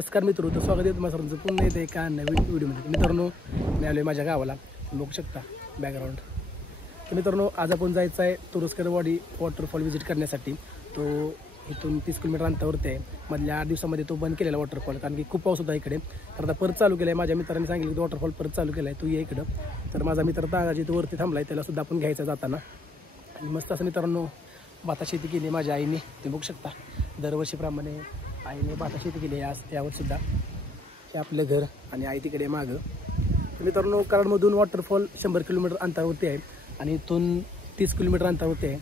नमस्कार मित्र, तर स्वागत आहे तुम्हाला सर्वांचं पुन्हा येते एका नवीन व्हिडिओमध्ये. मित्रांनो, मी आलो आहे माझ्या गावाला, बघू शकता बॅकग्राऊंड. तर मित्रांनो, आज आपण जायचं आहे तुरस्करवाडी वॉटरफॉल व्हिजिट करण्यासाठी. तो इथून 30 किलोमीटर अंतरावरती आहे. मधल्या 8 दिवसामध्ये तो बंद केलेला वॉटरफॉल, कारण की खूप पाऊस होता इकडे. तर आता परत चालू केलं आहे. माझ्या मित्रांनी सांगितलं की वॉटरफॉल परत चालू केला आहे, तू ये इकडं. तर माझा मित्र तानाजी तो वरती थांबला आहे, त्यालासुद्धा आपण घ्यायचा जाताना. आणि मस्त असं मित्रांनो भाता शेती केली माझ्या आईने, ते बघू शकता. दरवर्षीप्रमाणे आईने भाता शेती केली आहे यावरसुद्धा. हे आपलं घर आणि आई तिकडे मागं. तर मित्रांनो, कराडमधून वॉटरफॉल 100 किलोमीटर अंतरावरती आहे आणि इथून 30 किलोमीटर अंतरावरती आहे.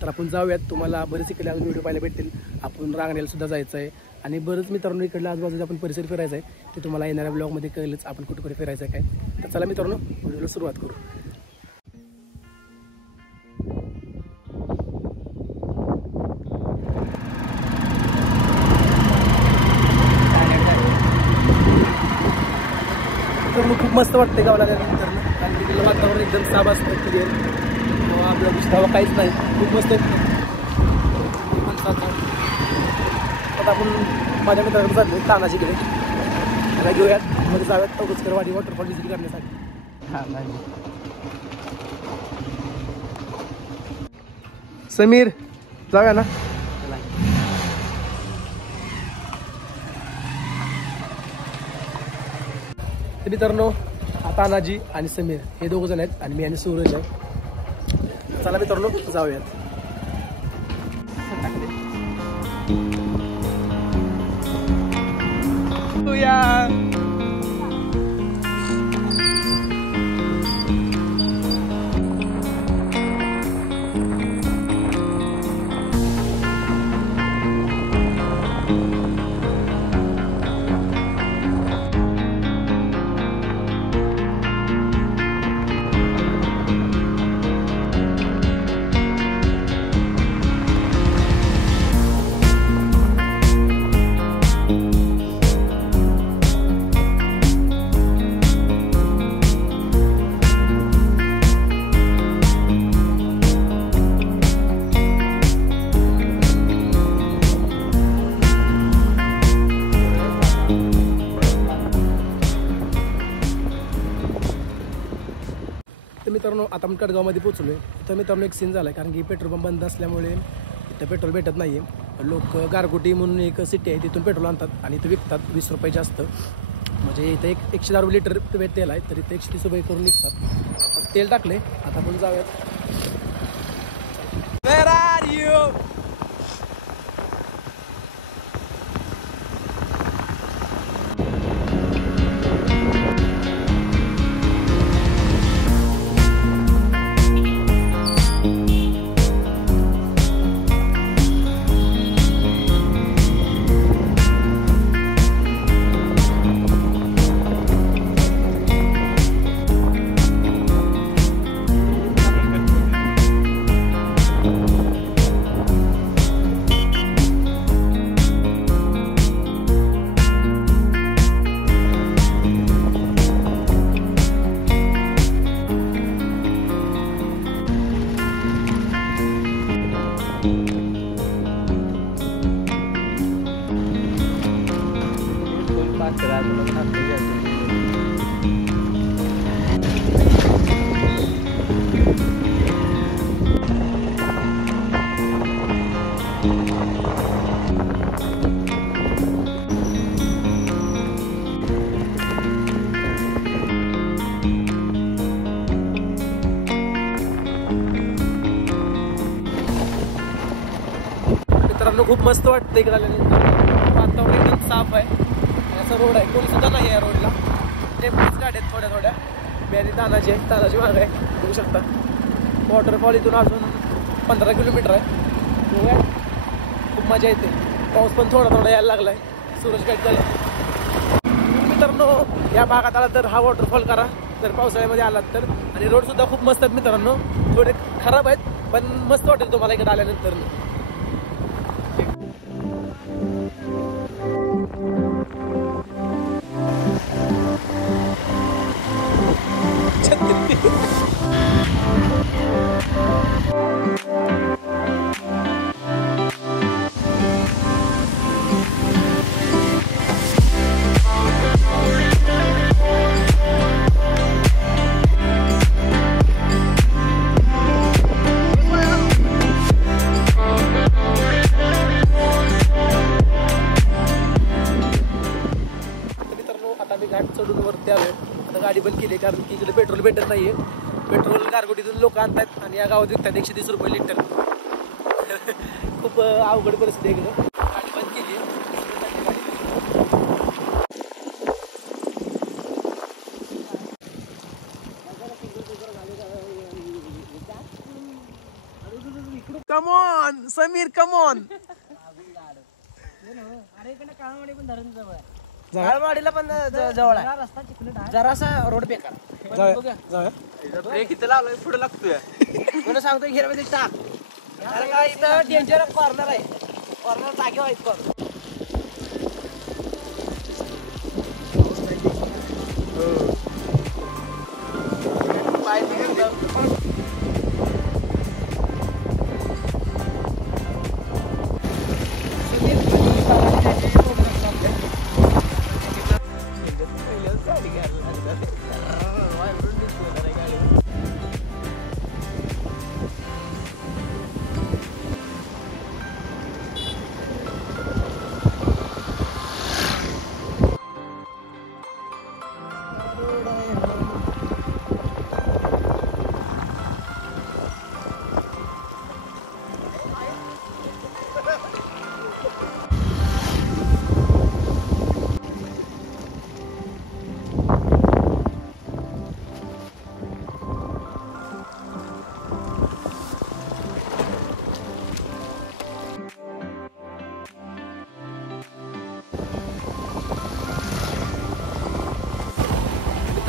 तर आपण जाऊयात. तुम्हाला बरेच इकडे अजून व्हिडिओ पाहायला भेटतील. आपण रांगण्यालासुद्धा जायचं आहे आणि बरंच मित्रांनो इकडल्या आजूबाजूचा आपण परिसर फिरायचा आहे. ते तुम्हाला येणाऱ्या ब्लॉगमध्ये कळेलच आपण कुठे कुठे फिरायचं आहे काय. तर चला मित्रांनो, व्हिडिओला सुरुवात करू. खूप मस्त वाटते गावाला आल्यानंतर, कारण तिकडलं वातावरण एकदम साफ असतं. क्लिअर, आपल्या दिसतावा काहीच नाही. खूप मस्त आता आपण माझ्या मित्राकडे चाललो तानाजीकडे. त्याला घेऊयात, मध्ये जाऊयात तुरस्करवाडी वॉटरफॉल व्हिजिट करण्यासाठी. हां नाही समीर, जाऊया ना. मित्रांनो, तानाजी आणि समीर हे दोघं जण आहेत आणि मी आणि सूरज आहे. चला मित्रांनो, जाऊयात. तर मित्रांनो, आता आपण कडगावमध्ये पोहोचलो आहे. तर मित्रांनो, एक सीन झाला आहे, कारण की पेट्रोल पंप बंद असल्यामुळे इथं पेट्रोल भेटत नाही आहे. लोक गारगोटी म्हणून एक सिटी आहे, तिथून पेट्रोल आणतात आणि इथं विकतात 20 रुपये जास्त. म्हणजे इथं 110 रुपये लिटर तेल आहे, तर इथं 130 रुपये करून विकतात. तेल टाकले, आता आपण जाऊयात. मित्रांनो, खूप मस्त वाटतं इकडे आल्यानंतर. वातावरण एकदम साफ आहे. असा रोड आहे, कोणी सुद्धा नाही या रोडला. टेम्पोच गाड्या आहेत थोड्या थोड्या. मी आणि तानाजी आहे, तानाजी मागं आहे, बघू शकता. वॉटरफॉल इथून अजून 15 किलोमीटर आहे. खूप मजा येते. पाऊस पण थोडा थोडा यायला लागला आहे. सूरज गाईड झाला. मित्रांनो, या भागात आला तर हा वॉटरफॉल करा जर पावसाळ्यामध्ये आलात तर. आणि रोडसुद्धा खूप मस्त आहेत मित्रांनो. थोडे खराब आहेत पण मस्त वाटेल तुम्हाला इकडे आल्यानंतर. आम्ही घाट चढून वरती आलो. आता गाडी बंद केली कारण की इकडे पेट्रोल भेटत नाहीये. पेट्रोल गारगोटीतून लोक आणतात आणि या गावात विकतात 130 रुपये लिटर. खूप अवघड परिस्थिती आहे इकडं. गाडी बंद केली. Come on Sameer come on. काळवाडीला पण जवळ आहे रस्ता जरासा रोड बेकार. ब्रेक इथं लावलोय पुढे लागतोय म्हणून सांगतोय घेरमध्ये टाक. अरे काय इथं डेंजर कॉर्नर आहे. कॉर्नर जागे व्हायचं कॉर्नर.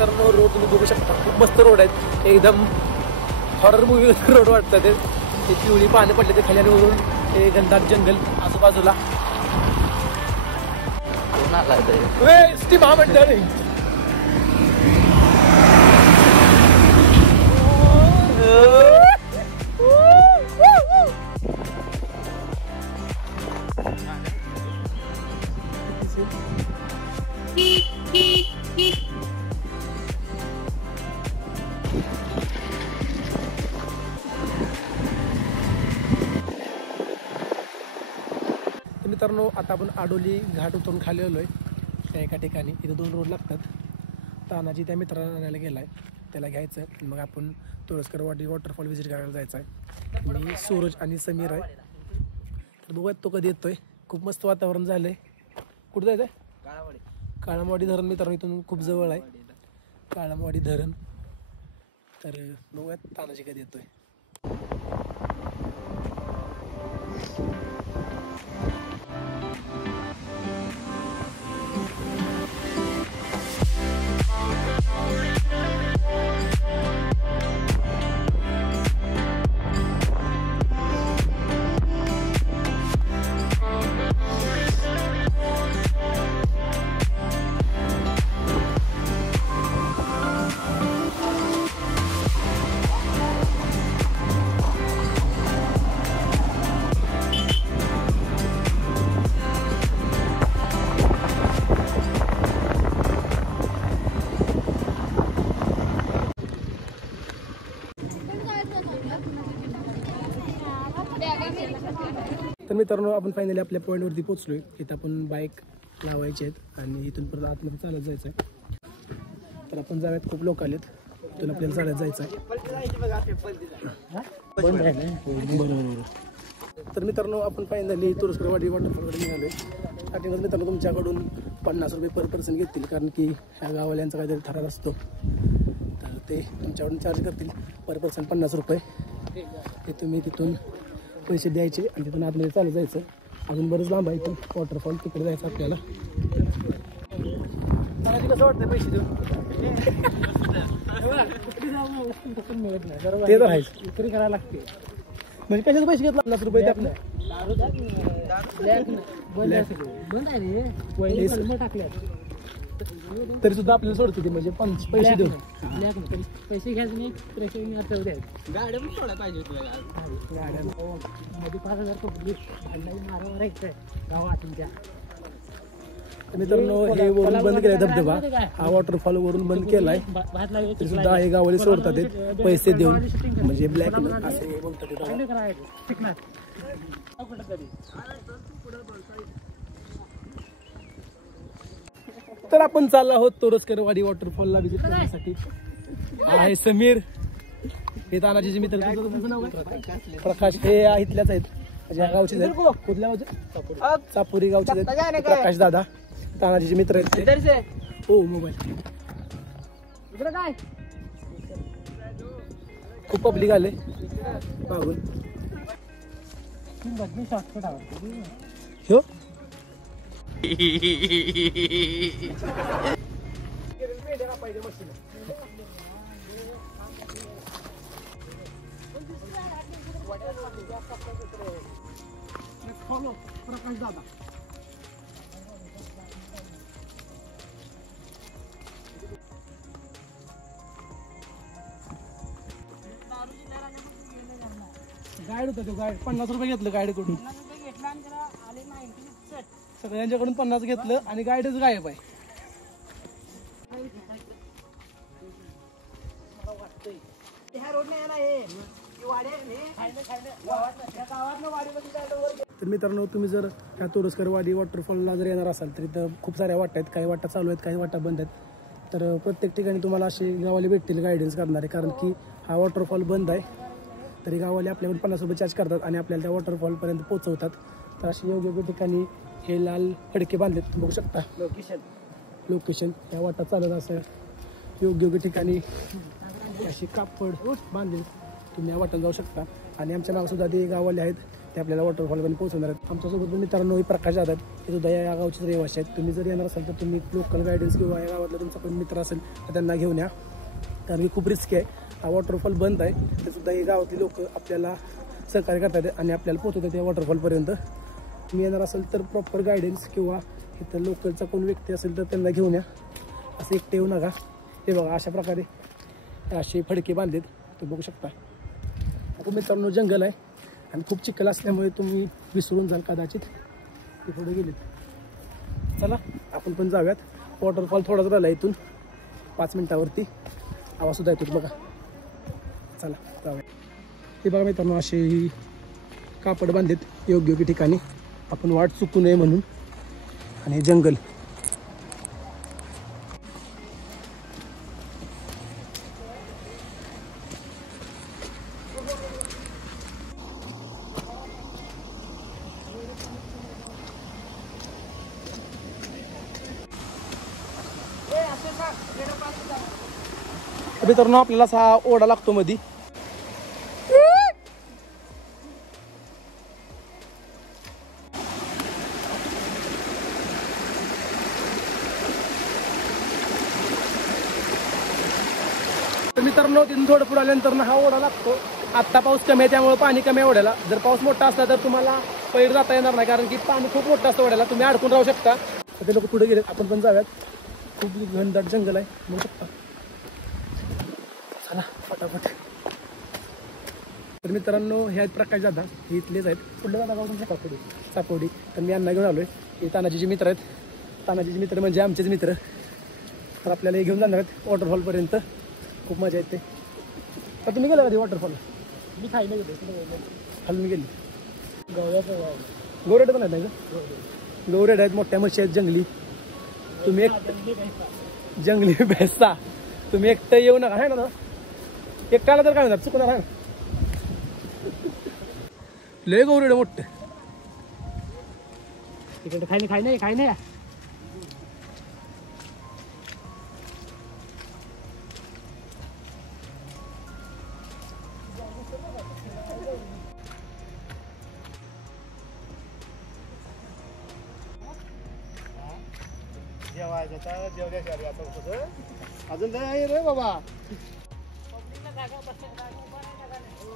तर रोड तुम्ही बघू शकता. खूप मस्त रोड आहेत. एकदम हॉरर मूवी रोड वाटतात. ते पिवळी पानं पडले ते खाली वरून ते घनदाट जंगल आजूबाजूला. एसटी महामंडळ मित्रांनो. आता आपण आडोली घाट उतरून खाली आलोय त्या एका ठिकाणी. इथे 2 रोड लागतात. तानाजी त्या मित्राला आणायला गेलाय, त्याला घ्यायचं. मग आपण तुळसकर वाडी वॉटरफॉल व्हिजिट करायला जायचं आहे. मी सूरज आणि समीर आहे. तर बघूयात तो कधी येतोय. खूप मस्त वातावरण झालंय. कुठं जायचं आहे? काळामवाडी धरण मित्रांनो इथून खूप जवळ आहे. काळामवाडी धरण. तर बघूयात तानाजी कधी येतोय. तर मित्रांनो आपण फायनली आपल्या पॉईंटवरती पोहोचलोय. इथं आपण बाईक लावायचे आहेत आणि इथून परत आतमध्ये चालत जायचं आहे. तर आपण जाऊयात. खूप लोक आलेत. इथून आपल्याला चालत जायचं आहे. तर मित्रांनो आपण फायनली तुळसकरवाडी वॉटरफॉलकडे निघालोय. स्टार्टिंगच मित्रांनो तुमच्याकडून 50 रुपये पर पर्सन घेतील कारण की ह्या गावाल्यांचा काहीतरी ठराव असतो. तर ते तुमच्याकडून चार्ज करतील पर पर्सन 50 रुपये. ते तुम्ही तिथून पैसे द्यायचे आणि तिथून आतमध्ये चालू जायचं. अजून बरंच लांब आहे इथून वॉटरफॉल. तिकडे जायचं आपल्याला. कसं वाटतं पैसे देऊन? ते तर आहेच. विक्री करायला लागते. म्हणजे कशाचे पैसे घेतला? 50 रुपये आपल्या तरी सुद्धा आपल्याला सोडते ते. म्हणजे पैसे देऊन पैसे घ्यायचे नाही. गाड्या पण सोडा पाहिजे गाड्या मध्ये 5000 पब्लिक गावात तुमच्या. मित्रांनो हे वरून बंद केलाय धबधबा. हा वॉटरफॉल वरून बंद केलाय. तरी सुद्धा हे गावाले सोडतात पैसे देऊन. म्हणजे ब्लॅक असे बोलतात. तर आपण चाललो आहोत तोरसकरवाडी वॉटरफॉलला व्हिजिट करण्यासाठी. आहे समीर, हे तानाजीचे मित्र. तुमचं नाव काय? प्रकाश. हे इथल्याच आहेत, या गावचे आहेत. कुठल्या गावचे? चापोरी गावचे आहेत. प्रकाश दादा तानाजीचे मित्र आहेत ते. हो मोबाईल. काय खूप पब्लिक आले मागून. हो प्रकाश दादा. गाईड होता तो. गाईड 50 रुपये घेतलं गाईड कडून. सगळ्यांच्याकडून 50 घेतलं आणि गाईडच गायब आहे. तर मित्रांनो, तुम्ही जर ह्या तोरसकरवाडी वॉटरफॉलला जर येणार असाल तर इथं खूप साऱ्या वाटा आहेत. काही वाटा चालू आहेत, काही वाटा बंद आहेत. तर प्रत्येक ठिकाणी तुम्हाला असे गावाले भेटतील गायडन्स करणारे, कारण की हा वॉटरफॉल बंद आहे. तरी गावाले आपल्याकडून 50 रुपये चार्ज करतात आणि आपल्याला त्या वॉटरफॉलपर्यंत पोहोचवतात. तर असे योग्य योग्य ठिकाणी हे लाल फडके बांधलेत, बघू शकता. लोकेशन या वाटा चालत असं योग्य योग्य ठिकाणी अशी कापड बांधले. तुम्ही या वाटेत जाऊ शकता. आणि आमच्या नावसुद्धा ते गाववाले आहेत, ते आपल्याला वॉटरफॉलपर्यंत पोहोचवणार आहेत. आमच्यासोबत पण मित्रांनो हे प्रकाश जातात, ते सुद्धा या गावचेच रहिवासी आहेत. तुम्ही जर येणार असाल तर तुम्ही लोकल गायडन्स किंवा या गावातला तुमचा पण मित्र असेल तर त्यांना घेऊन या, कारण की खूप रिस्क आहे. हा वॉटरफॉल बंद आहे, ते सुद्धा हे गावातली लोक आपल्याला सहकार्य करतात आणि आपल्याला पोहोचवतात या वॉटरफॉलपर्यंत. तुम्ही येणार असेल तर प्रॉपर गायडन्स किंवा इथं लोकलचा कोण व्यक्ती असेल तर त्यांना घेऊन या, असं एकटे येऊ नका. हे बघा अशा प्रकारे असे फडके बांधलेत, ते बघू शकता. खूप मित्रांनो जंगल आहे आणि खूप चिखल असल्यामुळे तुम्ही विसरून जाल कदाचित, ते पुढे गेलेत. चला आपण पण जाऊयात. वॉटरफॉल थोडाच राहिला इथून 5 मिनिटावरती. आवाजसुद्धा येतो बघा. चला जाऊया. हे बघा मित्रांनो, असे कापड बांधलेत योग्य योग्य ठिकाणी, आपण वाट चुकू नये म्हणून. आणि हे जंगल. मित्रांनो आपल्याला असा ओढा लागतो मध्ये. तर मित्रांनो तिथून थोडं पुढे आल्यानंतर हा ओढा लागतो. आत्ता पाऊस कमी आहे त्यामुळे पाणी कमी आहे ओढ्याला. जर पाऊस मोठा असला तर तुम्हाला पैर जाता येणार नाही, कारण की पाणी खूप मोठं असतं ओढ्याला, तुम्ही अडकून राहू शकता. तर ते लोक पुढे गेलेत, आपण पण जाऊयात. खूप घनदाट जंगल आहे, बघू शकता. चला फटाफट. तर मित्रांनो हे आहेत प्रकाश दादा, हे इथलेच आहेत. कुठले दादा गाव तुमच्या? चापोडी. तर मी यांना घेऊन आलोय. हे तानाजीचे मित्र आहेत. तानाजीचे मित्र म्हणजे आमचेच मित्र. तर आपल्याला हे घेऊन जाणार आहेत वॉटरफॉलपर्यंत. खूप मजा येते. तर तुम्ही गेला कधी वॉटरफॉल? मी खायला गेलो. खालून गेली. गौरेड पण आहेत नाही का? गौरेड आहेत, मोठ्या म्हशी आहेत जंगली. तुम्ही एक जंगली भैसा, तुम्ही एकटं येऊ नका. आहे ना, एकटा आला तर काय होणार, चुकणार आहे. लय गौरेड मोठं. तिकडे खाय नाही. अजून नाही रे बाबा,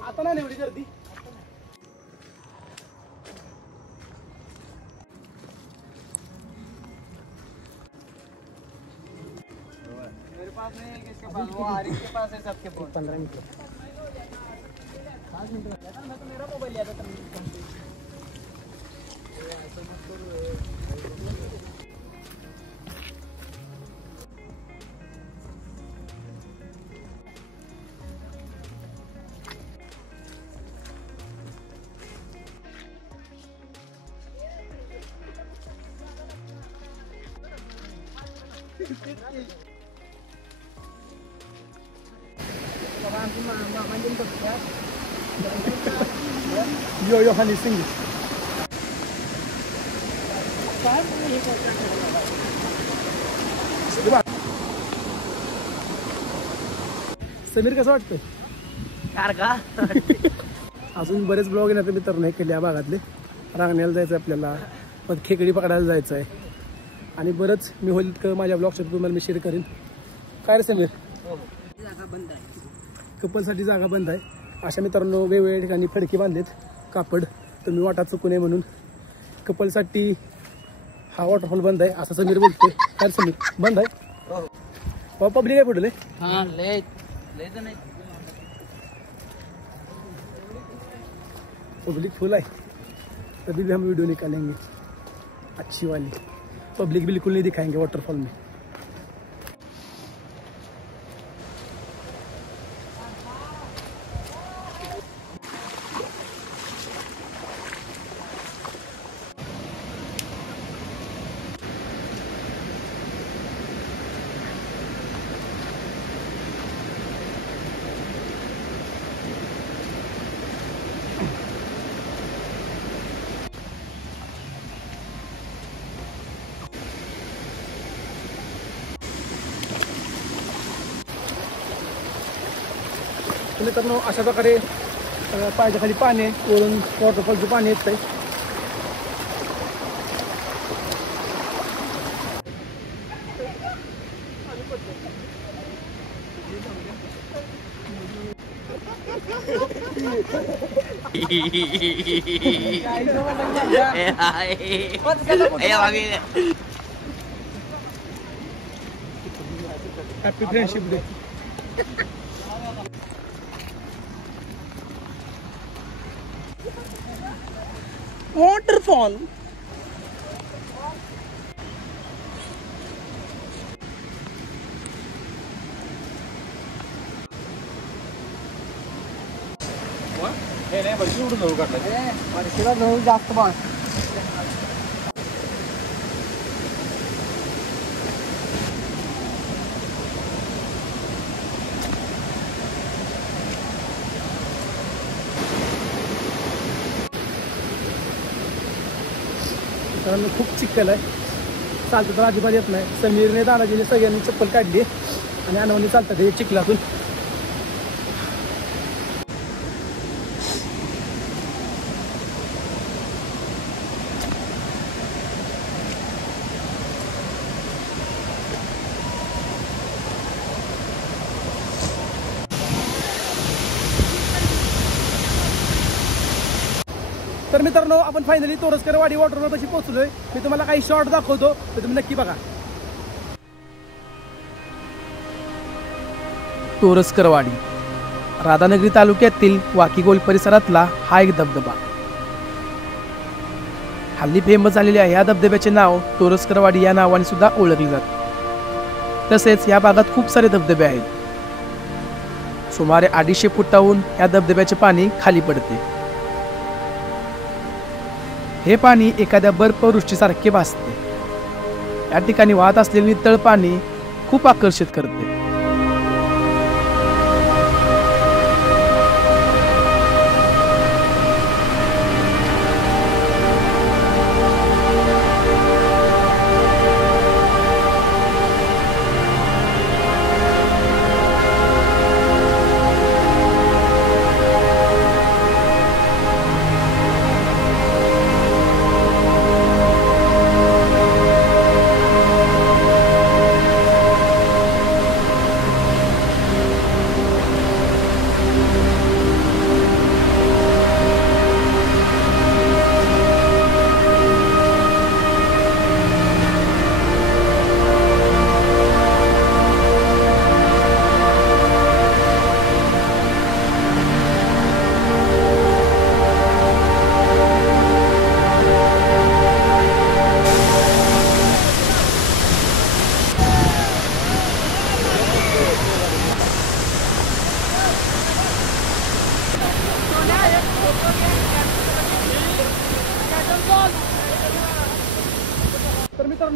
आता नाही एवढी गर्दी. मेरे पास नहीं है, किसके पास? वो आरिफ के पास है, सबके पास. 15 मिनट. 5 मिनट लगता है. मैं तो मेरा मोबाइल लिया था. यो यो हनी सिंग समीर कसं वाटतं का अजून बरेच ब्लॉग येणार मित्रांनो केले या भागातले रांगण्याला जायचं आपल्याला पण खेकडी पकडायला जायचं आहे आणि बरंच मी होईल इतकं माझ्या ब्लॉगच्या तुम्हाला मी शेअर करीन काय रे समीर कपलसाठी जागा बंद आहे अशा मित्रांनो वेगवेगळ्या ठिकाणी फडकी बांधलेत कापड तुम्ही वाटा चुकू नये म्हणून कपलसाठी हा वॉटरफॉल बंद आहे असं समीर बोलतोय काय रे समीर बंद आहे पब्लिक आहे पुढे पब्लिक फुल है तभी भी हम वीडियो निकालेंगे अच्छी वाली पब्लिक बिल्कुल नहीं दिखाएंगे वाटरफॉल में मित्रांनो अशा प्रकारे पायाच्या खाली पाणी आहे वरून वॉटरफॉलचं पाणी येत आहे हॅपी फ्रेंडशिप डे वॉटरफॉल जास्त बा मित्रांनो खूप चिखल आहे चालतं तर अजिबात येत नाही समीरने दादाजीने सगळ्यांनी चप्पल काढली आणि अनवणी चालतात हे चिखलातून तर मित्रांनो आपण फायनली तोरसकरवाडी वॉटरफॉलपाशी पोहोचलोय मी तुम्हाला काही शॉर्ट दाखवतो तर तुम्ही नक्की बघा तोरसकरवाडी राधानगरी तालुक्यातील वाकीगोल परिसरातला हा एक धबधबा हल्ली फेमस झालेल्या या धबधब्याचे नाव तोरसकरवाडी या नावाने सुद्धा ओळखले जाते तसेच या भागात खूप सारे धबधबे आहेत सुमारे 250 फुटाहून या धबधब्याचे पाणी खाली पडते हे पाणी एखाद्या बर्फवृष्टीसारखे भासते या ठिकाणी वाहत असलेले नितळ पाणी खूप आकर्षित करते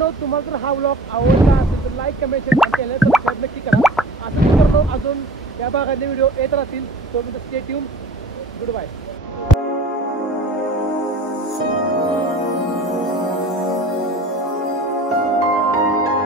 मित्रांनो तुम्हाला जर हा व्लॉग आवडला असेल तर लाईक कमेंट आणि चॅनल सबस्क्राईब नक्की करा. असं मित्रांनो अजून या भागातले व्हिडिओ येत राहतील. तो स्टे ट्यून. Good bye.